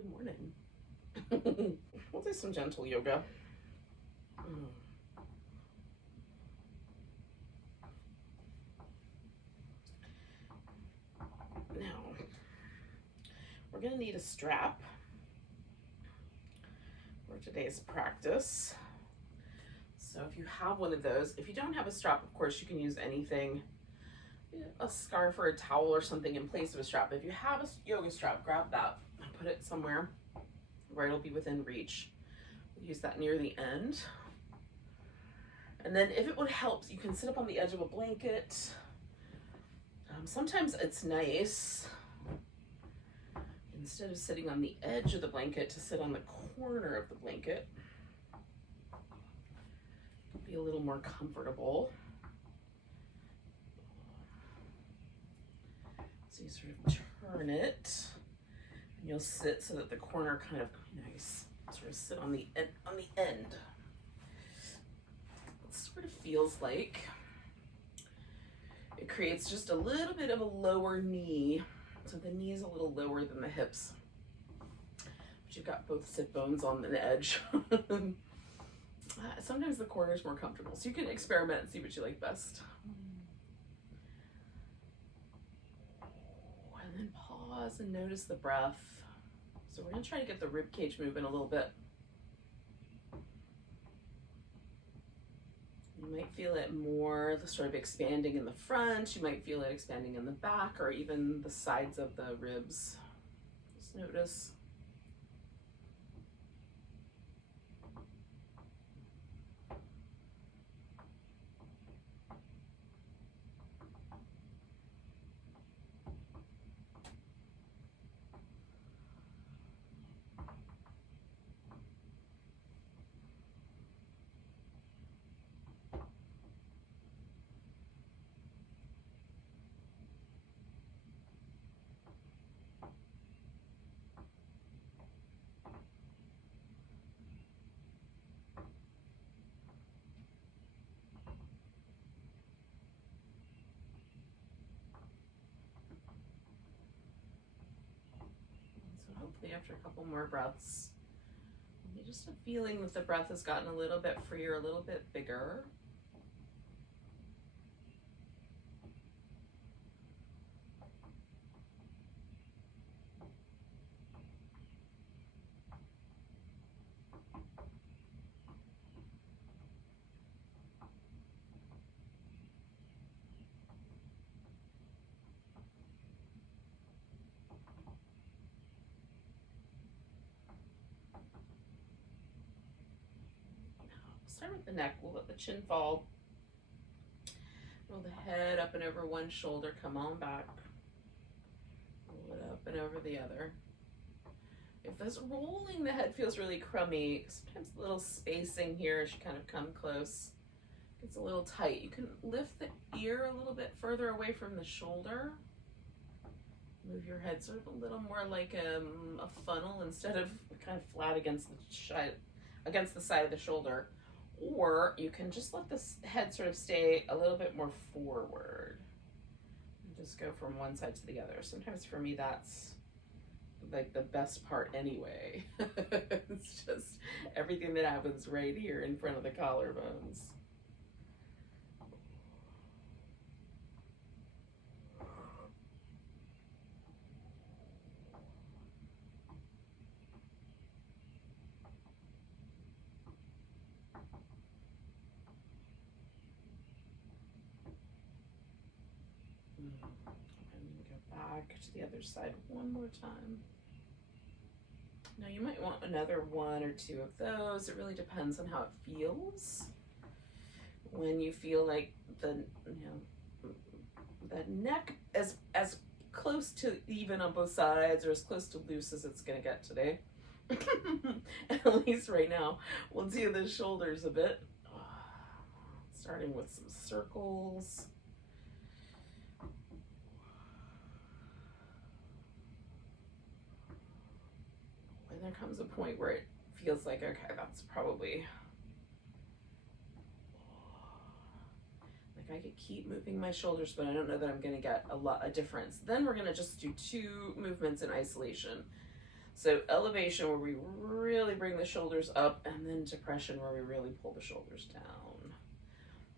Good morning. We'll do some gentle yoga. Now, we're going to need a strap for today's practice. So if you have one of those, if you don't have a strap, of course, you can use anything, a scarf or a towel or something in place of a strap. If you have a yoga strap, grab that and put it somewhere where it'll be within reach. We'll use that near the end. And then if it would help, you can sit up on the edge of a blanket. Sometimes it's nice, instead of sitting on the edge of the blanket, to sit on the corner of the blanket. It'll be a little more comfortable. So you sort of turn it, and you'll sit so that the corner kind of nice, sort of sit on the end. It sort of feels like it creates just a little bit of a lower knee. So the knee is a little lower than the hips. But you've got both sit bones on the edge. Sometimes the corner is more comfortable. So you can experiment and see what you like best. And then pause and notice the breath. So we're gonna try to get the rib cage moving a little bit. You might feel it more sort of expanding in the front. You might feel it expanding in the back or even the sides of the ribs. Just notice. Hopefully after a couple more breaths, you just a feeling that the breath has gotten a little bit freer, a little bit bigger. Start with the neck. We'll let the chin fall. Roll the head up and over one shoulder. Come on back. Roll it up and over the other. If this rolling the head feels really crummy, sometimes a little spacing here as you kind of come close. It's a little tight. You can lift the ear a little bit further away from the shoulder. Move your head sort of a little more like a funnel instead of kind of flat against the side of the shoulder. Or you can just let this head sort of stay a little bit more forward. And just go from one side to the other. Sometimes for me that's like the best part anyway. It's just everything that happens right here in front of the collarbones. And go back to the other side one more time. Now you might want another one or two of those. It really depends on how it feels. When you feel like the neck as close to even on both sides or as close to loose as it's gonna get today. At least right now. We'll do the shoulders a bit. Starting with some circles. And there comes a point where it feels like, okay, that's probably, like I could keep moving my shoulders, but I don't know that I'm gonna get a difference. Then we're gonna just do two movements in isolation. So elevation where we really bring the shoulders up, and then depression where we really pull the shoulders down.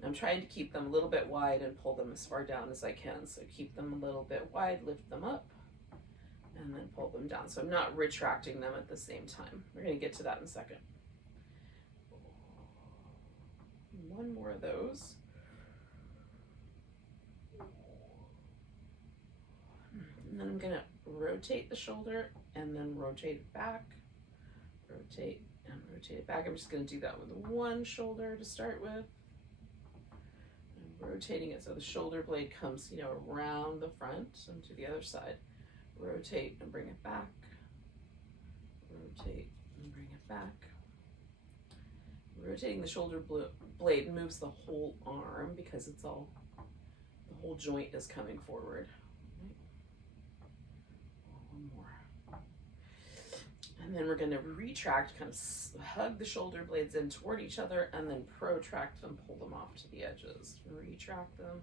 I'm trying to keep them a little bit wide and pull them as far down as I can. So keep them a little bit wide, lift them up, and then pull them down. So I'm not retracting them at the same time. We're going to get to that in a second. One more of those. And then I'm going to rotate the shoulder and then rotate it back. Rotate and rotate it back. I'm just going to do that with one shoulder to start with. I'm rotating it so the shoulder blade comes, you know, around the front and to the other side. Rotate and bring it back. Rotate and bring it back. Rotating the shoulder blade moves the whole arm because it's all, the whole joint is coming forward. One more. And then we're going to retract, kind of hug the shoulder blades in toward each other, and then protract them, pull them off to the edges. Retract them.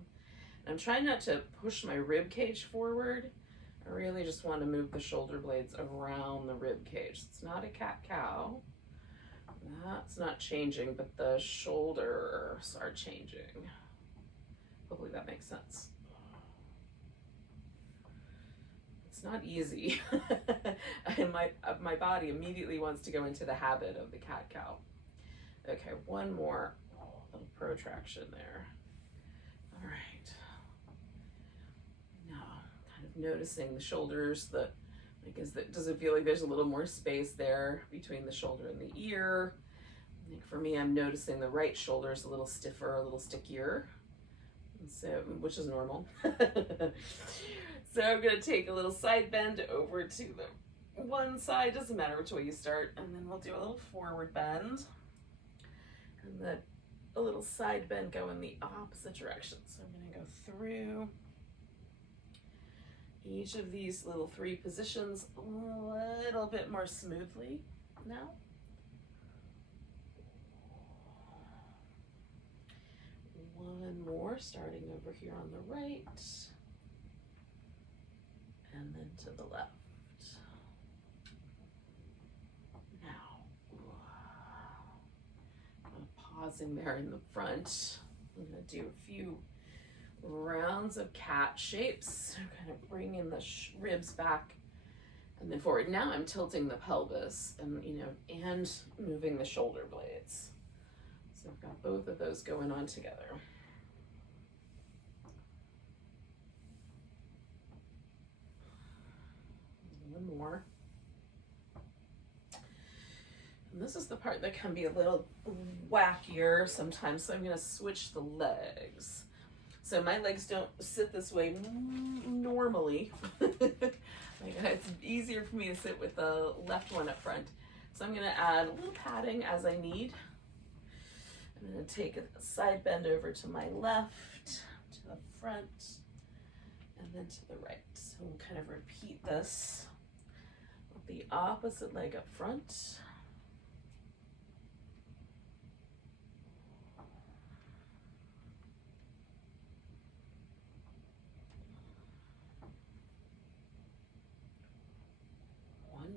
And I'm trying not to push my rib cage forward. I really just want to move the shoulder blades around the rib cage. It's not a cat-cow. That's not changing, but the shoulders are changing. Hopefully that makes sense. It's not easy. And my body immediately wants to go into the habit of the cat-cow. Okay, one more little protraction there. All right. Now, kind of noticing the shoulders, does it feel like there's a little more space there between the shoulder and the ear? I think for me, I'm noticing the right shoulder is a little stiffer, a little stickier, so, which is normal. So I'm going to take a little side bend over to the one side, doesn't matter which way you start, and then we'll do a little forward bend, and then a little side bend go in the opposite direction. So I'm going to go through each of these little three positions a little bit more smoothly now. One more, starting over here on the right, and then to the left. Now, I'm pausing there in the front. I'm going to do a few rounds of cat shapes, kind of bringing the ribs back and then forward. Now I'm tilting the pelvis and, you know, and moving the shoulder blades. So I've got both of those going on together. One more. And this is the part that can be a little wackier sometimes, so I'm going to switch the legs. So my legs don't sit this way normally. It's easier for me to sit with the left one up front. So I'm going to add a little padding as I need. I'm going to take a side bend over to my left, to the front, and then to the right. So we'll kind of repeat this with the opposite leg up front.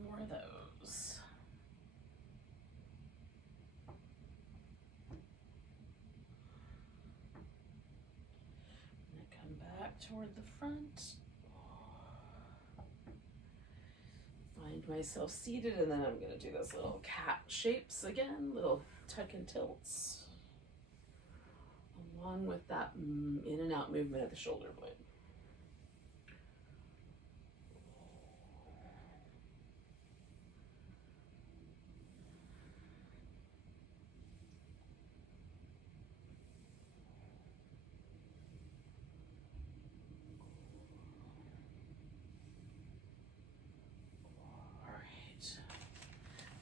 More of those. I'm going to come back toward the front. Find myself seated, and then I'm going to do those little cat shapes again, little tuck and tilts, along with that in and out movement of the shoulder blade.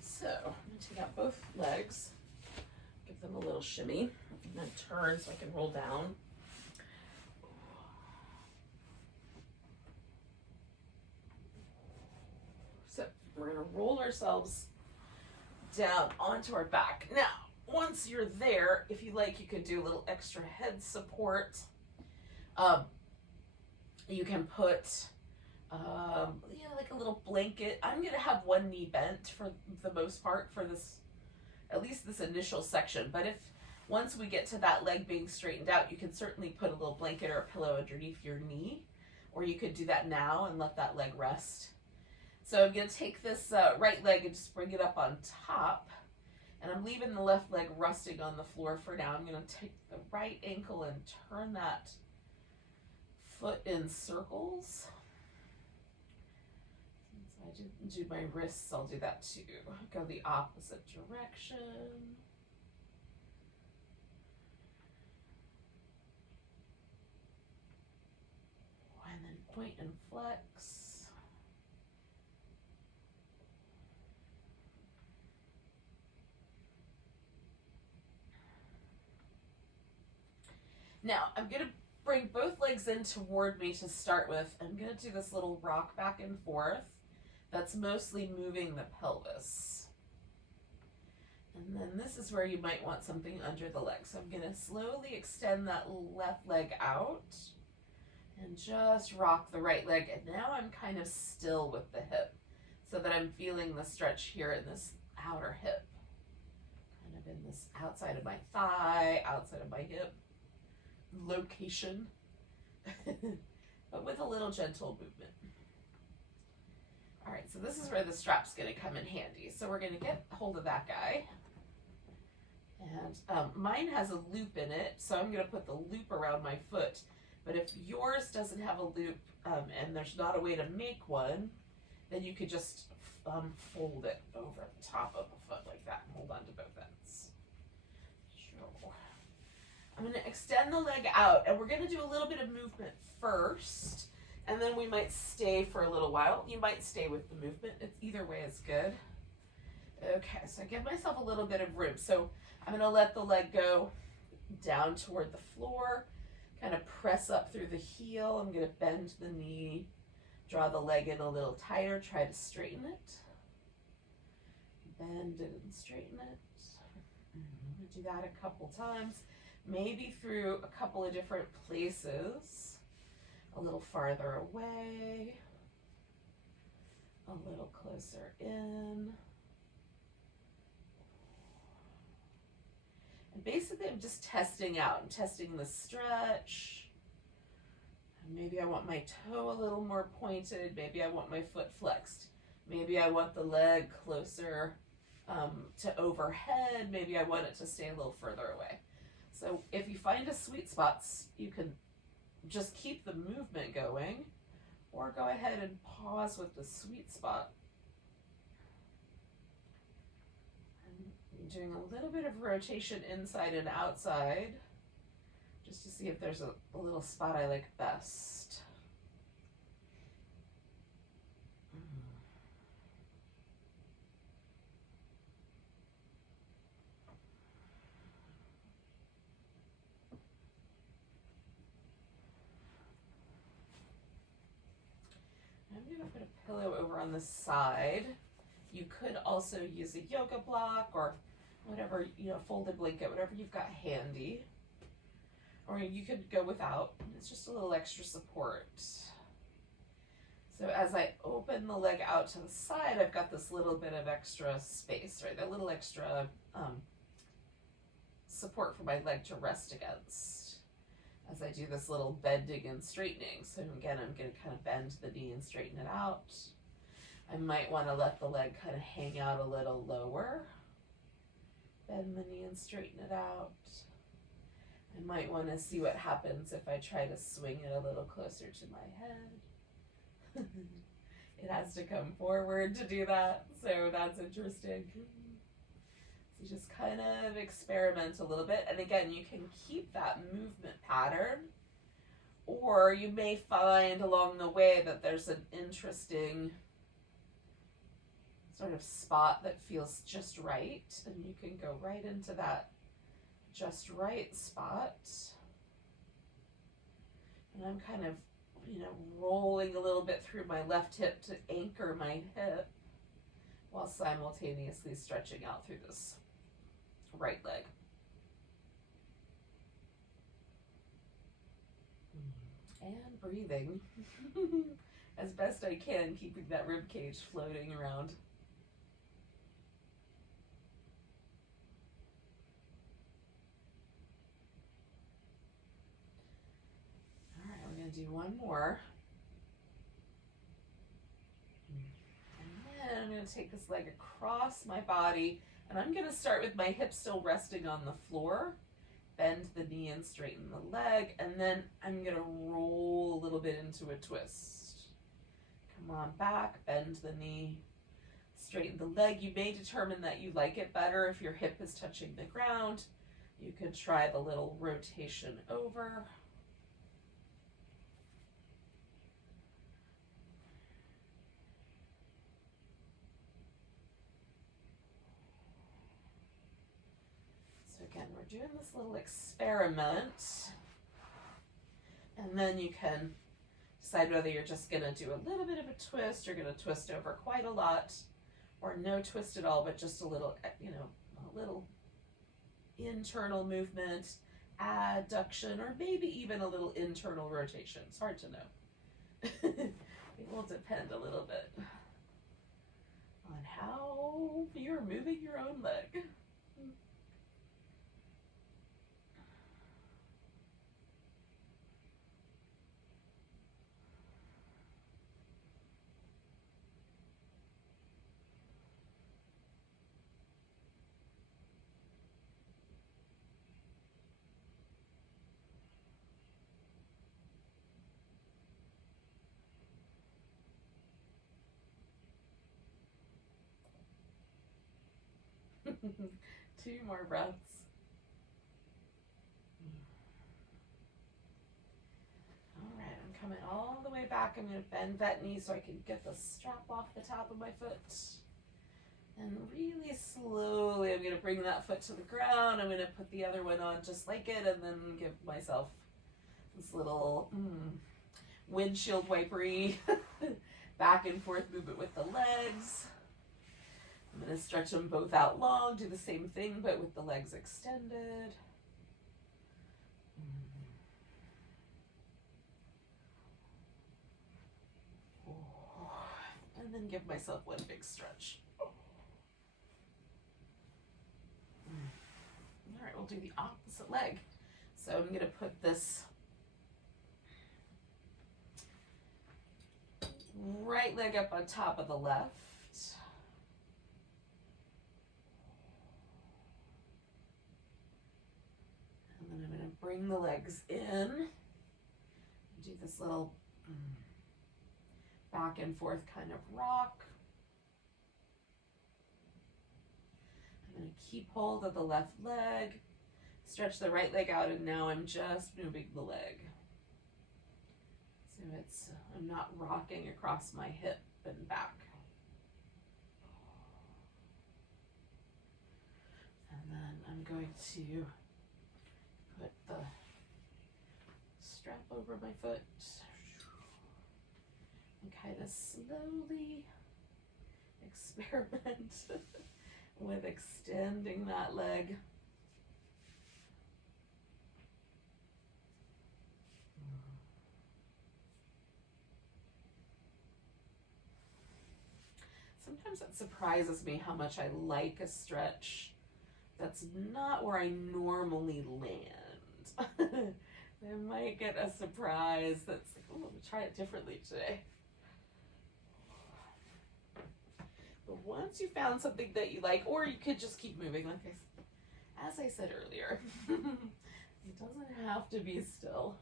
So I'm going to take out both legs, give them a little shimmy, and then turn so I can roll down. So we're going to roll ourselves down onto our back. Now, once you're there, if you like, you could do a little extra head support. You can put like a little blanket. I'm gonna have one knee bent for the most part for this, at least this initial section. But if once we get to that leg being straightened out, you can certainly put a little blanket or a pillow underneath your knee, or you could do that now and let that leg rest. So I'm gonna take this right leg and just bring it up on top, and I'm leaving the left leg resting on the floor for now. I'm gonna take the right ankle and turn that foot in circles. Since I didn't do my wrists, I'll do that too. Go the opposite direction. And then point and flex. Now, I'm going to bring both legs in toward me to start with. I'm going to do this little rock back and forth. That's mostly moving the pelvis. And then this is where you might want something under the leg. So I'm going to slowly extend that left leg out and just rock the right leg. And now I'm kind of still with the hip so that I'm feeling the stretch here in this outer hip. Kind of in this outside of my thigh, outside of my hip location, but with a little gentle movement. All right, so this is where the strap's going to come in handy. So we're going to get hold of that guy. And mine has a loop in it, so I'm going to put the loop around my foot. But if yours doesn't have a loop and there's not a way to make one, then you could just fold it over the top of the foot like that and hold on to both ends. Sure. I'm going to extend the leg out, and we're going to do a little bit of movement first, and then we might stay for a little while. You might stay with the movement. It's either way is good. Okay, so I give myself a little bit of room. So I'm going to let the leg go down toward the floor, kind of press up through the heel. I'm going to bend the knee, draw the leg in a little tighter, try to straighten it. Bend it and straighten it. I'm going to do that a couple times. Maybe through a couple of different places, a little farther away, a little closer in. And basically I'm just testing out. I'm testing the stretch. Maybe I want my toe a little more pointed. Maybe I want my foot flexed. Maybe I want the leg closer to overhead. Maybe I want it to stay a little further away. So if you find a sweet spot, you can just keep the movement going or go ahead and pause with the sweet spot. I'm doing a little bit of rotation inside and outside just to see if there's a little spot I like best. I'm going to put a pillow over on the side. You could also use a yoga block or whatever, folded blanket, whatever you've got handy. Or you could go without. It's just a little extra support. So as I open the leg out to the side, I've got this little bit of extra space, right? A little extra support for my leg to rest against as I do this little bending and straightening. So again, I'm going to kind of bend the knee and straighten it out. I might want to let the leg kind of hang out a little lower. Bend the knee and straighten it out. I might want to see what happens if I try to swing it a little closer to my head. It has to come forward to do that, so that's interesting. So just kind of experiment a little bit. And again, you can keep that movement pattern, or you may find along the way that there's an interesting sort of spot that feels just right, and you can go right into that just right spot. And I'm kind of, rolling a little bit through my left hip to anchor my hip while simultaneously stretching out through this right leg. And breathing. as best I can, keeping that rib cage floating around. All right, we're going to do one more. And then I'm going to take this leg across my body, and I'm going to start with my hips still resting on the floor. Bend the knee and straighten the leg, and then I'm going to roll a little bit into a twist. Come on back, bend the knee, straighten the leg. You may determine that you like it better if your hip is touching the ground. You could try the little rotation over. Again, we're doing this little experiment, and then you can decide whether you're just going to do a little bit of a twist, you're going to twist over quite a lot, or no twist at all, but just a little, a little internal movement, adduction, or maybe even a little internal rotation. It's hard to know. It will depend a little bit on how you're moving your own leg. Two more breaths. All right, I'm coming all the way back. I'm going to bend that knee so I can get the strap off the top of my foot. And really slowly, I'm going to bring that foot to the ground. I'm going to put the other one on just like it, and then give myself this little windshield wipery back and forth movement with the legs. I'm going to stretch them both out long, do the same thing, but with the legs extended. And then give myself one big stretch. All right, we'll do the opposite leg. So I'm going to put this right leg up on top of the left. And then I'm going to bring the legs in. Do this little back and forth kind of rock. I'm going to keep hold of the left leg, stretch the right leg out, and now I'm just moving the leg. So I'm not rocking across my hip and back. And then I'm going to put the strap over my foot and kind of slowly experiment with extending that leg. Sometimes it surprises me how much I like a stretch that's not where I normally land. I might get a surprise that's like, oh, let me try it differently today. But once you found something that you like, or you could just keep moving, as I said earlier, it doesn't have to be still,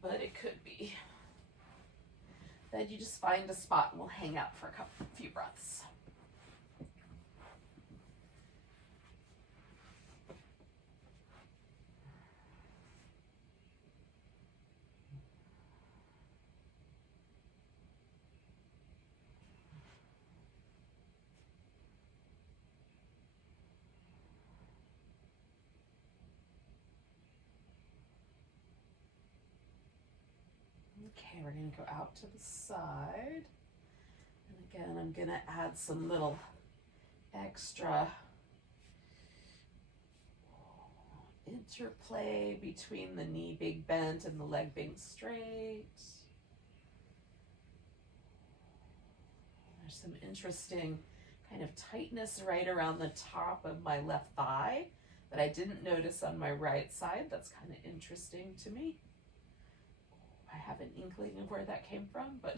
but it could be. Then you just find a spot and we'll hang out for a few breaths. Okay, we're going to go out to the side. And again, I'm going to add some little extra interplay between the knee being bent and the leg being straight. There's some interesting kind of tightness right around the top of my left thigh that I didn't notice on my right side. That's kind of interesting to me. I have an inkling of where that came from, but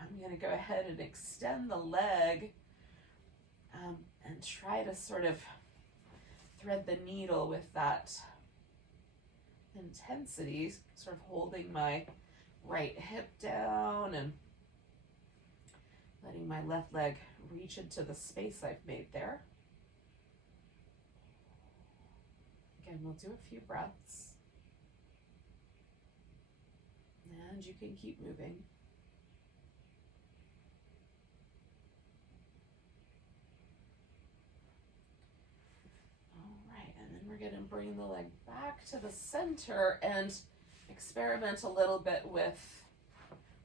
I'm going to go ahead and extend the leg and try to sort of thread the needle with that intensity, sort of holding my right hip down and letting my left leg reach into the space I've made there. Again, we'll do a few breaths. And you can keep moving. All right, and then we're going to bring the leg back to the center and experiment a little bit with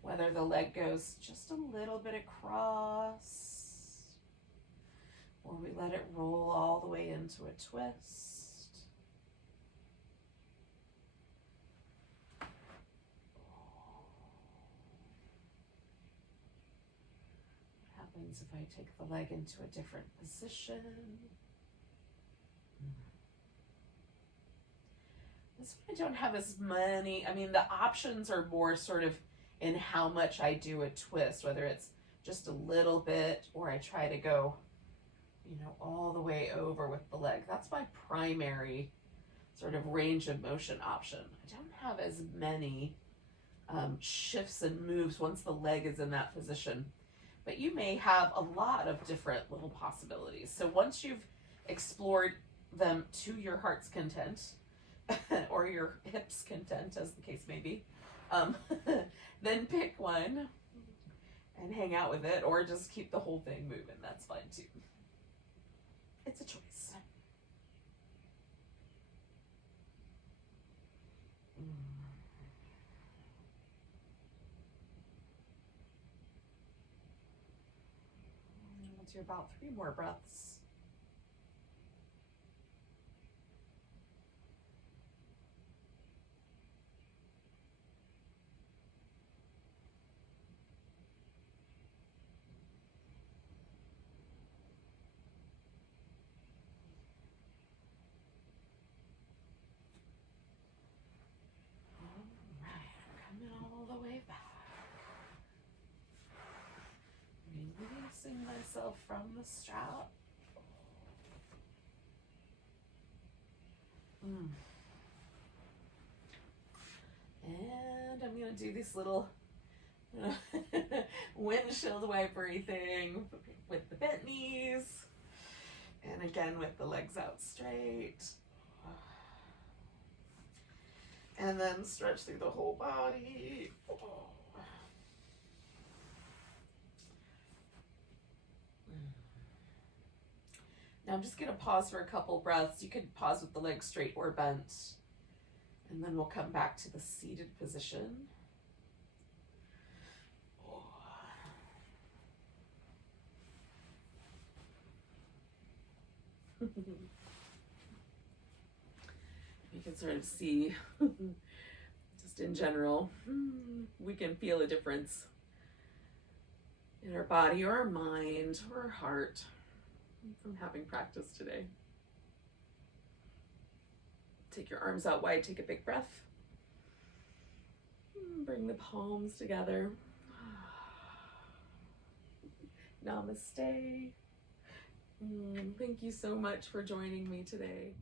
whether the leg goes just a little bit across or we let it roll all the way into a twist. If I take the leg into a different position. This one I don't have as many, I mean the options are more sort of in how much I do a twist, whether it's just a little bit or I try to go, you know, all the way over with the leg. That's my primary sort of range of motion option. I don't have as many shifts and moves once the leg is in that position. But you may have a lot of different little possibilities. So once you've explored them to your heart's content, or your hips' content, as the case may be, then pick one and hang out with it, or just keep the whole thing moving. That's fine too. It's a choice. We'll do about 3 more breaths. Releasing myself from the strap. And I'm going to do this little windshield wipery thing with the bent knees. And again with the legs out straight. And then stretch through the whole body. Now I'm just going to pause for a couple breaths. You could pause with the legs straight or bent. And then we'll come back to the seated position. You can sort of see, just in general, we can feel a difference in our body or our mind or our heart from having practice today. Take your arms out wide, take a big breath. Bring the palms together. Namaste. Thank you so much for joining me today.